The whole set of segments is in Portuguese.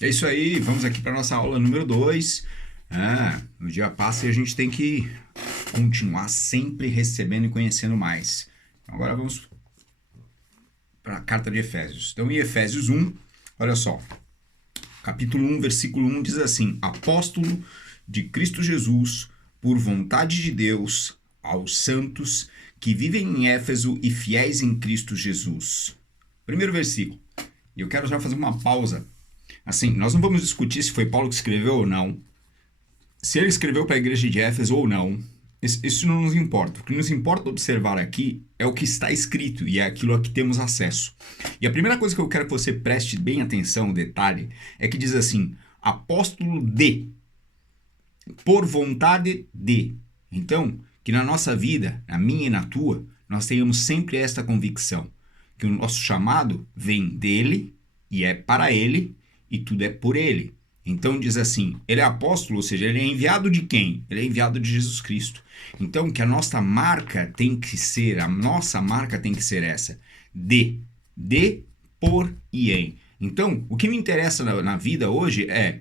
É isso aí, vamos aqui para nossa aula número 2. O dia passa e a gente tem que continuar sempre recebendo e conhecendo mais. Então, agora vamos para a carta de Efésios. Então, em Efésios 1, olha só, capítulo 1, versículo 1 diz assim: Apóstolo de Cristo Jesus, por vontade de Deus, aos santos que vivem em Éfeso e fiéis em Cristo Jesus. Primeiro versículo. E eu quero já fazer uma pausa. Assim, nós não vamos discutir se foi Paulo que escreveu ou não, se ele escreveu para a igreja de Éfeso ou não. Isso não nos importa. O que nos importa observar aqui é o que está escrito e é aquilo a que temos acesso. E a primeira coisa que eu quero que você preste bem atenção, detalhe, é que diz assim: apóstolo de, por vontade de. Então, que na nossa vida, na minha e na tua, nós tenhamos sempre esta convicção, que o nosso chamado vem dele e é para ele e tudo é por ele. Então diz assim, ele é apóstolo, ou seja, ele é enviado de quem? Ele é enviado de Jesus Cristo. Então que a nossa marca tem que ser essa, de, por e em. Então, o que me interessa na vida hoje é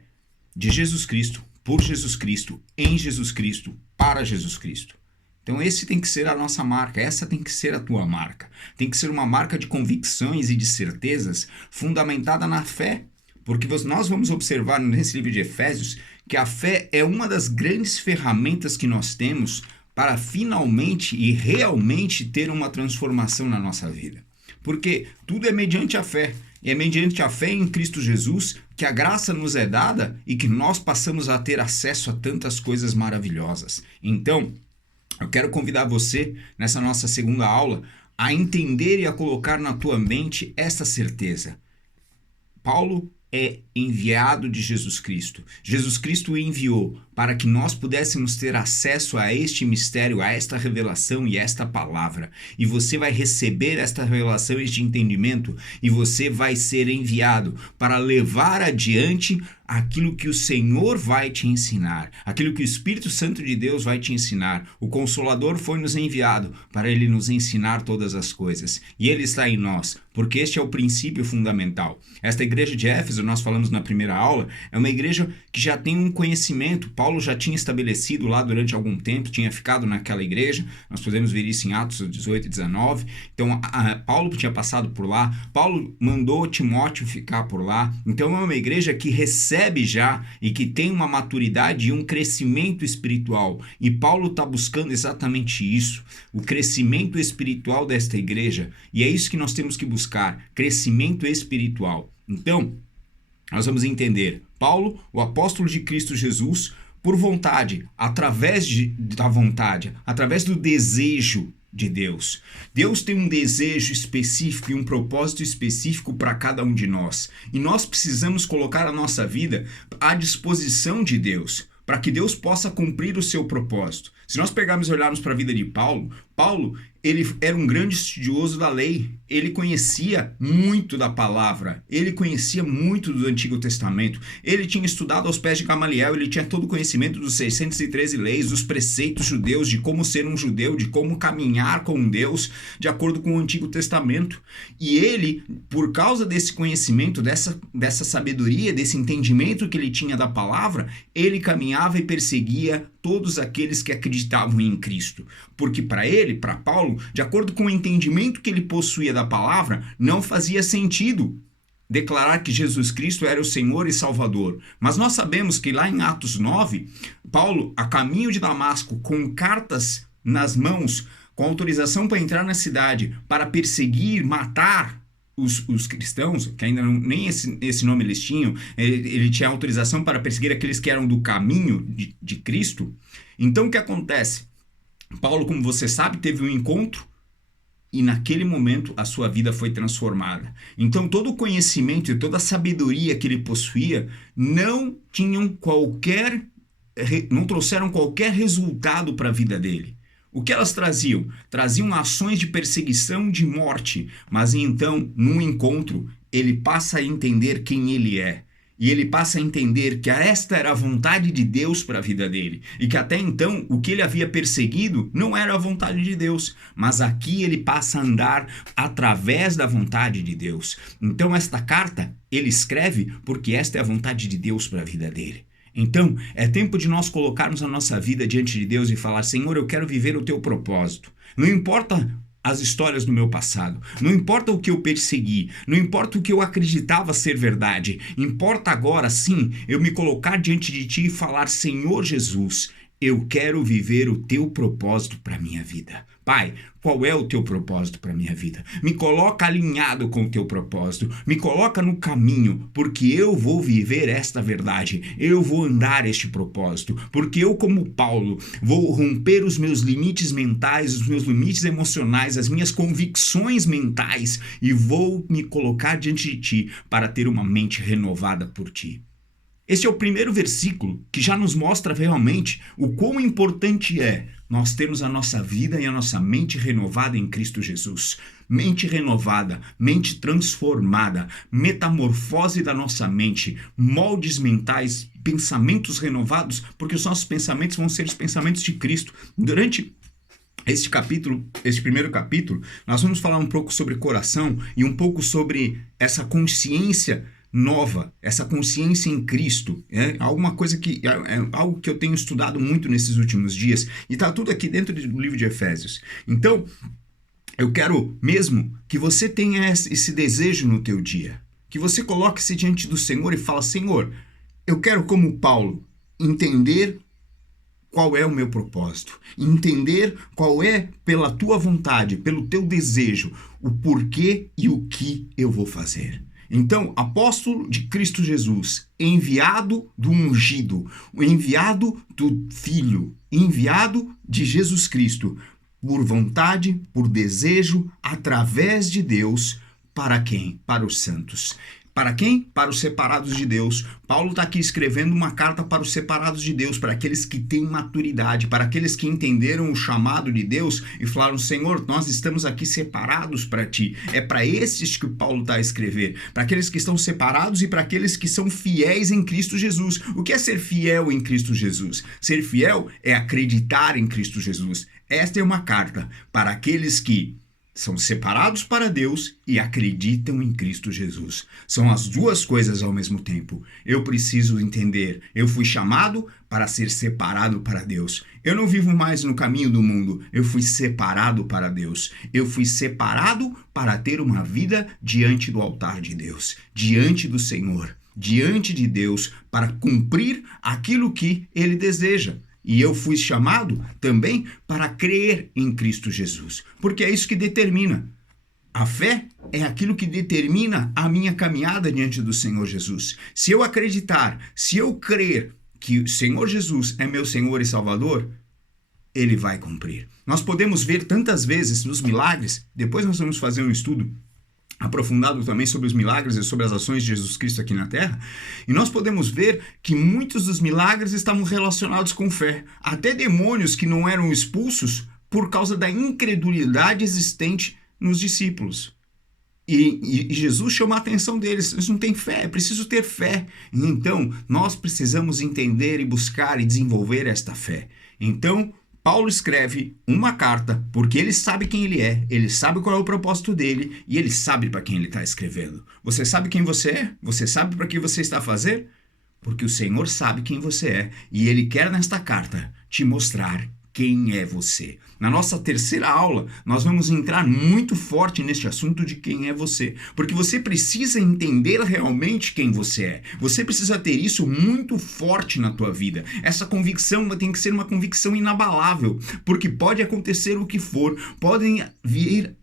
de Jesus Cristo, por Jesus Cristo, em Jesus Cristo, para Jesus Cristo. Então esse tem que ser a nossa marca, essa tem que ser a tua marca. Tem que ser uma marca de convicções e de certezas fundamentada na fé. Porque nós vamos observar nesse livro de Efésios que a fé é uma das grandes ferramentas que nós temos para finalmente e realmente ter uma transformação na nossa vida. Porque tudo é mediante a fé. E é mediante a fé em Cristo Jesus que a graça nos é dada e que nós passamos a ter acesso a tantas coisas maravilhosas. Então, eu quero convidar você, nessa nossa segunda aula, a entender e a colocar na tua mente essa certeza. Paulo é enviado de Jesus Cristo. Jesus Cristo o enviou para que nós pudéssemos ter acesso a este mistério, a esta revelação e esta palavra. E você vai receber esta revelação, este entendimento, e você vai ser enviado para levar adiante aquilo que o Senhor vai te ensinar, aquilo que o Espírito Santo de Deus vai te ensinar. O Consolador foi nos enviado para ele nos ensinar todas as coisas. E ele está em nós, porque este é o princípio fundamental. Esta igreja de Éfeso, nós falamos na primeira aula, é uma igreja que já tem um conhecimento. Paulo já tinha estabelecido lá durante algum tempo, tinha ficado naquela igreja. Nós podemos ver isso em Atos 18 e 19. Então, Paulo tinha passado por lá. Paulo mandou Timóteo ficar por lá. Então, é uma igreja que recebe já e que tem uma maturidade e um crescimento espiritual. E Paulo está buscando exatamente isso, o crescimento espiritual desta igreja. E é isso que nós temos que buscar, crescimento espiritual. Então, nós vamos entender, Paulo, o apóstolo de Cristo Jesus, por vontade, através da vontade, através do desejo de Deus. Deus tem um desejo específico e um propósito específico para cada um de nós. E nós precisamos colocar a nossa vida à disposição de Deus, para que Deus possa cumprir o seu propósito. Se nós pegarmos e olharmos para a vida de Paulo, ele era um grande estudioso da lei, ele conhecia muito da palavra, ele conhecia muito do Antigo Testamento, ele tinha estudado aos pés de Gamaliel, ele tinha todo o conhecimento dos 613 leis, dos preceitos judeus, de como ser um judeu, de como caminhar com Deus, de acordo com o Antigo Testamento. E ele, por causa desse conhecimento, dessa sabedoria, desse entendimento que ele tinha da palavra, ele caminhava e perseguia todos aqueles que acreditavam em Cristo. Porque para Paulo, de acordo com o entendimento que ele possuía da palavra, não fazia sentido declarar que Jesus Cristo era o Senhor e Salvador. Mas nós sabemos que lá em Atos 9, Paulo, a caminho de Damasco, com cartas nas mãos, com autorização para entrar na cidade, para perseguir, matar os cristãos, que ainda nem esse nome eles tinham, ele tinha autorização para perseguir aqueles que eram do caminho de Cristo. Então o que acontece? Paulo, como você sabe, teve um encontro e naquele momento a sua vida foi transformada. Então todo o conhecimento e toda a sabedoria que ele possuía não trouxeram qualquer resultado para a vida dele. O que elas traziam? Traziam ações de perseguição, de morte. Mas então, num encontro, ele passa a entender quem ele é. E ele passa a entender que esta era a vontade de Deus para a vida dele. E que até então o que ele havia perseguido não era a vontade de Deus. Mas aqui ele passa a andar através da vontade de Deus. Então esta carta ele escreve porque esta é a vontade de Deus para a vida dele. Então é tempo de nós colocarmos a nossa vida diante de Deus e falar: Senhor, eu quero viver o teu propósito. Não importa as histórias do meu passado, não importa o que eu persegui, não importa o que eu acreditava ser verdade, importa agora sim eu me colocar diante de ti e falar: Senhor Jesus, eu quero viver o teu propósito para a minha vida. Pai, qual é o teu propósito para a minha vida? Me coloca alinhado com o teu propósito, me coloca no caminho, porque eu vou viver esta verdade, eu vou andar este propósito, porque eu, como Paulo, vou romper os meus limites mentais, os meus limites emocionais, as minhas convicções mentais e vou me colocar diante de ti para ter uma mente renovada por ti. Este é o primeiro versículo que já nos mostra realmente o quão importante é nós termos a nossa vida e a nossa mente renovada em Cristo Jesus. Mente renovada, mente transformada, metamorfose da nossa mente, moldes mentais, pensamentos renovados, porque os nossos pensamentos vão ser os pensamentos de Cristo. Durante este primeiro capítulo, nós vamos falar um pouco sobre coração e um pouco sobre essa consciência nova, essa consciência em Cristo. É algo que eu tenho estudado muito nesses últimos dias e está tudo aqui dentro do livro de Efésios. Então, eu quero mesmo que você tenha esse desejo no teu dia, que você coloque-se diante do Senhor e fala: Senhor, eu quero, como Paulo, entender qual é o meu propósito, entender qual é, pela tua vontade, pelo teu desejo, o porquê e o que eu vou fazer. Então, apóstolo de Cristo Jesus, enviado do ungido, enviado do Filho, enviado de Jesus Cristo, por vontade, por desejo, através de Deus, para quem? Para os santos. Para quem? Para os separados de Deus. Paulo está aqui escrevendo uma carta para os separados de Deus, para aqueles que têm maturidade, para aqueles que entenderam o chamado de Deus e falaram: Senhor, nós estamos aqui separados para ti. É para esses que Paulo está a escrever, para aqueles que estão separados e para aqueles que são fiéis em Cristo Jesus. O que é ser fiel em Cristo Jesus? Ser fiel é acreditar em Cristo Jesus. Esta é uma carta para aqueles que são separados para Deus e acreditam em Cristo Jesus. São as duas coisas ao mesmo tempo. Eu preciso entender, eu fui chamado para ser separado para Deus. Eu não vivo mais no caminho do mundo, eu fui separado para Deus. Eu fui separado para ter uma vida diante do altar de Deus, diante do Senhor, diante de Deus, para cumprir aquilo que Ele deseja. E eu fui chamado também para crer em Cristo Jesus, porque é isso que determina. A fé é aquilo que determina a minha caminhada diante do Senhor Jesus. Se eu acreditar, se eu crer que o Senhor Jesus é meu Senhor e Salvador, Ele vai cumprir. Nós podemos ver tantas vezes nos milagres, depois nós vamos fazer um estudo aprofundado também sobre os milagres e sobre as ações de Jesus Cristo aqui na Terra, e nós podemos ver que muitos dos milagres estavam relacionados com fé. Até demônios que não eram expulsos por causa da incredulidade existente nos discípulos. E Jesus chama a atenção deles: eles não têm fé, é preciso ter fé. Então, nós precisamos entender e buscar e desenvolver esta fé. Então, Paulo escreve uma carta porque ele sabe quem ele é, ele sabe qual é o propósito dele e ele sabe para quem ele está escrevendo. Você sabe quem você é? Você sabe para que você está a fazer? Porque o Senhor sabe quem você é e Ele quer nesta carta te mostrar quem é você. Na nossa terceira aula, nós vamos entrar muito forte neste assunto de quem é você, porque você precisa entender realmente quem você é. Você precisa ter isso muito forte na tua vida. Essa convicção tem que ser uma convicção inabalável, porque pode acontecer o que for, podem vir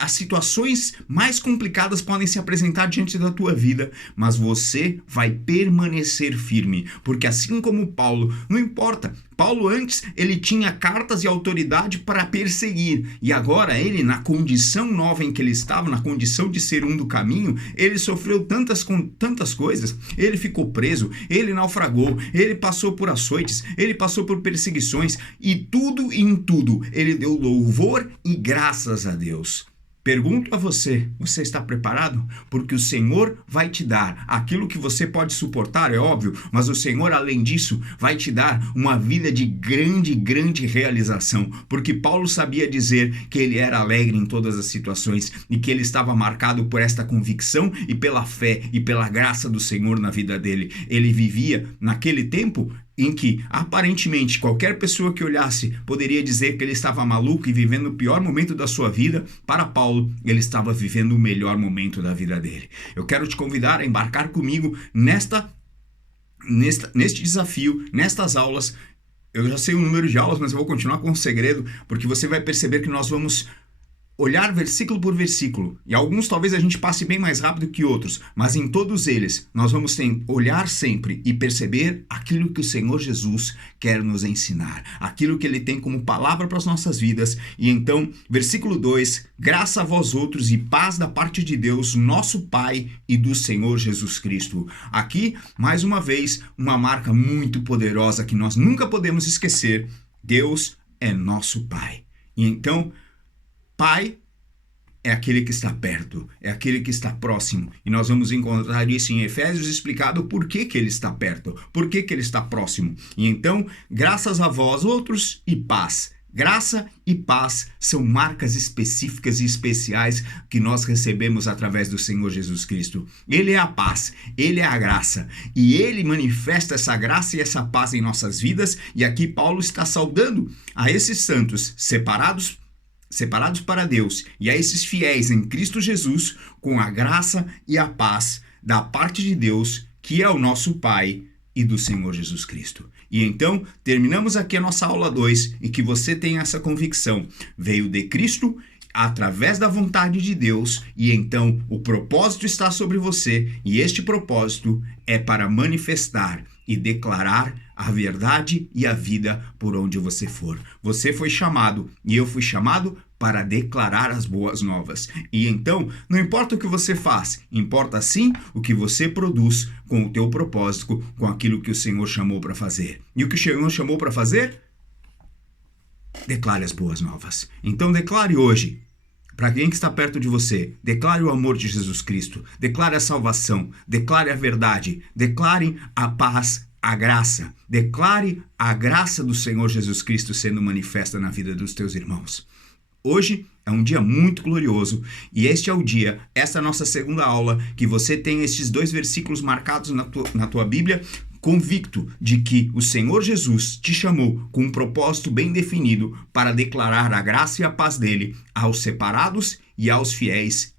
as situações mais complicadas podem se apresentar diante da tua vida, mas você vai permanecer firme, porque assim como Paulo, não importa, Paulo antes ele tinha cartas e autoridade para perseguir, e agora ele, na condição nova em que ele estava, na condição de ser um do caminho, ele sofreu tantas coisas, ele ficou preso, ele naufragou, ele passou por açoites, ele passou por perseguições, e tudo em tudo ele deu louvor e graças a Deus. Pergunto a você, você está preparado? Porque o Senhor vai te dar aquilo que você pode suportar, é óbvio, mas o Senhor, além disso, vai te dar uma vida de grande, grande realização. Porque Paulo sabia dizer que ele era alegre em todas as situações e que ele estava marcado por esta convicção e pela fé e pela graça do Senhor na vida dele. Ele vivia naquele tempo em que, aparentemente, qualquer pessoa que olhasse poderia dizer que ele estava maluco e vivendo o pior momento da sua vida. Para Paulo, ele estava vivendo o melhor momento da vida dele. Eu quero te convidar a embarcar comigo neste desafio, nestas aulas. Eu já sei o número de aulas, mas eu vou continuar com um segredo, porque você vai perceber que nós vamos olhar versículo por versículo, e alguns talvez a gente passe bem mais rápido que outros, mas em todos eles nós vamos olhar sempre e perceber aquilo que o Senhor Jesus quer nos ensinar, aquilo que Ele tem como palavra para as nossas vidas. E então, versículo 2, graça a vós outros e paz da parte de Deus, nosso Pai e do Senhor Jesus Cristo. Aqui, mais uma vez, uma marca muito poderosa que nós nunca podemos esquecer: Deus é nosso Pai. E então, Pai é aquele que está perto, é aquele que está próximo. E nós vamos encontrar isso em Efésios explicado por que ele está perto, por que ele está próximo. E então, graças a vós outros e paz. Graça e paz são marcas específicas e especiais que nós recebemos através do Senhor Jesus Cristo. Ele é a paz, Ele é a graça, e Ele manifesta essa graça e essa paz em nossas vidas. E aqui Paulo está saudando a esses santos separados para Deus, e a esses fiéis em Cristo Jesus, com a graça e a paz da parte de Deus, que é o nosso Pai, e do Senhor Jesus Cristo. E então, terminamos aqui a nossa aula 2, e que você tenha essa convicção: veio de Cristo, através da vontade de Deus, e então o propósito está sobre você, e este propósito é para manifestar e declarar a verdade e a vida por onde você for. Você foi chamado e eu fui chamado para declarar as boas novas. E então, não importa o que você faz, importa sim o que você produz com o teu propósito, com aquilo que o Senhor chamou para fazer. E o que o Senhor chamou para fazer? Declare as boas novas. Então declare hoje, para alguém que está perto de você, declare o amor de Jesus Cristo, declare a salvação, declare a verdade, declare a paz, a graça. Declare a graça do Senhor Jesus Cristo sendo manifesta na vida dos teus irmãos. Hoje é um dia muito glorioso e este é o dia, esta é a nossa segunda aula, que você tem estes 2 versículos marcados na tua Bíblia, convicto de que o Senhor Jesus te chamou com um propósito bem definido para declarar a graça e a paz dele aos separados e aos fiéis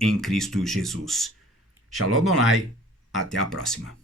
em Cristo Jesus. Shalom Adonai, até a próxima.